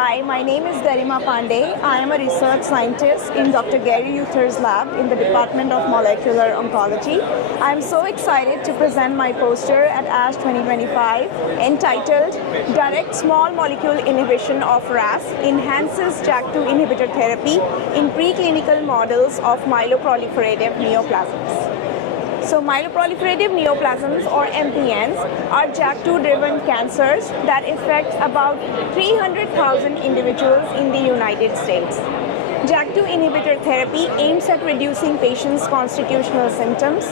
Hi, my name is Garima Pandey. I am a research scientist in Dr. Gary Luther's lab in the Department of Molecular Oncology. I am so excited to present my poster at ASH 2025 entitled Direct Small Molecule Inhibition of RAS Enhances JAK2 Inhibitor Therapy in Preclinical Models of Myeloproliferative Neoplasms. So myeloproliferative neoplasms, or MPNs, are JAK2-driven cancers that affect about 300,000 individuals in the United States. JAK2 inhibitor therapy aims at reducing patients' constitutional symptoms,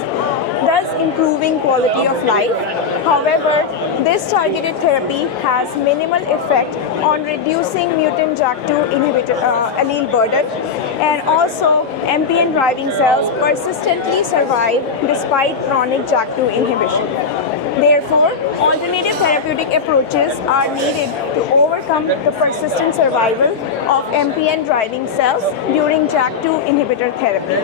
thus improving quality of life. However, this targeted therapy has minimal effect on reducing mutant JAK2 inhibitor allele burden, and also MPN driving cells persistently survive despite chronic JAK2 inhibition. Therefore, alternative therapeutic approaches are needed to overcome the persistent survival of MPN driving cells during JAK2 inhibitor therapy.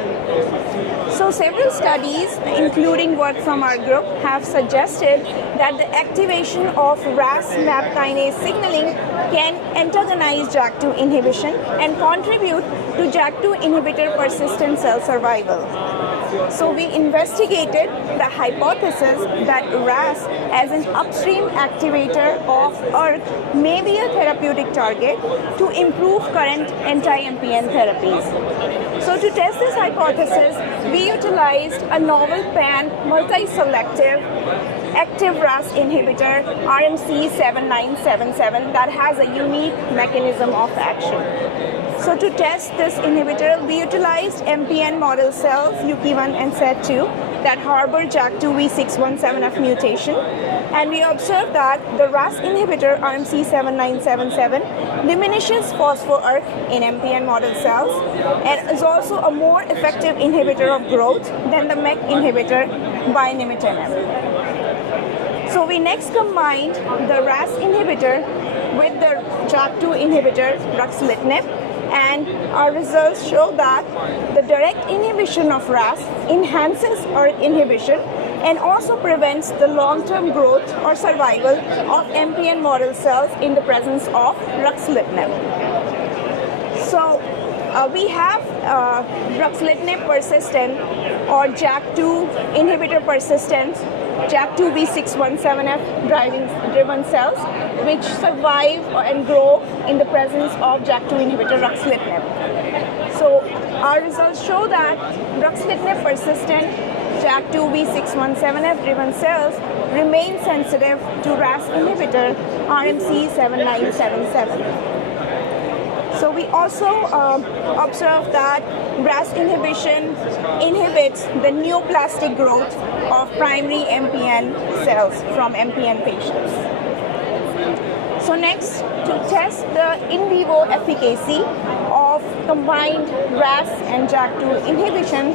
So several studies, including work from our group, have suggested that the activation of RAS-MAP kinase signaling can antagonize JAK2 inhibition and contribute to JAK2 inhibitor persistent cell survival. So we investigated the hypothesis that RAS as an upstream activator of ERK may be a therapeutic target to improve current anti-MPN therapies. So to test this hypothesis, we utilized a novel pan multi-selective active RAS inhibitor RMC-7977 that has a unique mechanism of action. So to test this inhibitor, we utilized MPN model cells, UP1 and SET2, that harbor JAK2 V617F mutation, and we observed that the RAS inhibitor RMC-7977 diminishes phospho-ERK in MPN model cells and is also a more effective inhibitor of growth than the MEK inhibitor binimitinib. So we next combined the RAS inhibitor with the JAK2 inhibitor ruxolitinib, and our results show that the direct inhibition of RAS enhances ERK inhibition and also prevents the long-term growth or survival of MPN model cells in the presence of ruxolitinib. So we have ruxolitinib persistent or JAK2 inhibitor persistent JAK2 V617F driven cells which survive and grow in the presence of JAK2 inhibitor ruxolitinib. So our results show that ruxolitinib persistent JAK2 V617F driven cells remain sensitive to RAS inhibitor RMC-7977. So we also observed that RAS inhibition inhibits the neoplastic growth of primary MPN cells from MPN patients. So next, to test the in vivo efficacy of combined RAS and JAK2 inhibition,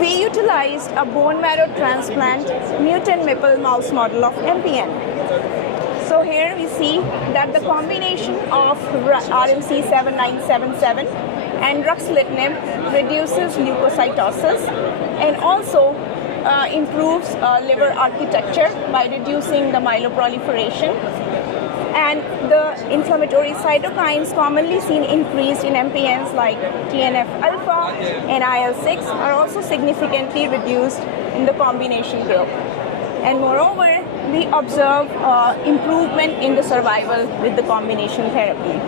we utilized a bone marrow transplant mutant Maple mouse model of MPN. So here we see that the combination of RMC-7977 and ruxolitinib reduces leukocytosis and also improves liver architecture by reducing the myeloproliferation. And the inflammatory cytokines commonly seen increased in MPNs like TNF-alpha and IL-6 are also significantly reduced in the combination group. And moreover, we observe improvement in the survival with the combination therapy.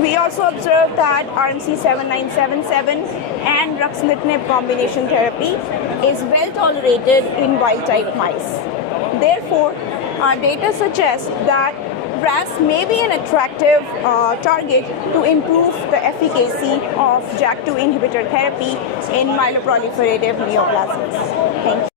We also observed that RMC-7977 and ruxolitinib combination therapy is well tolerated in wild-type mice. Therefore, our data suggests that RAS may be an attractive target to improve the efficacy of JAK2 inhibitor therapy in myeloproliferative neoplasms. Thank you.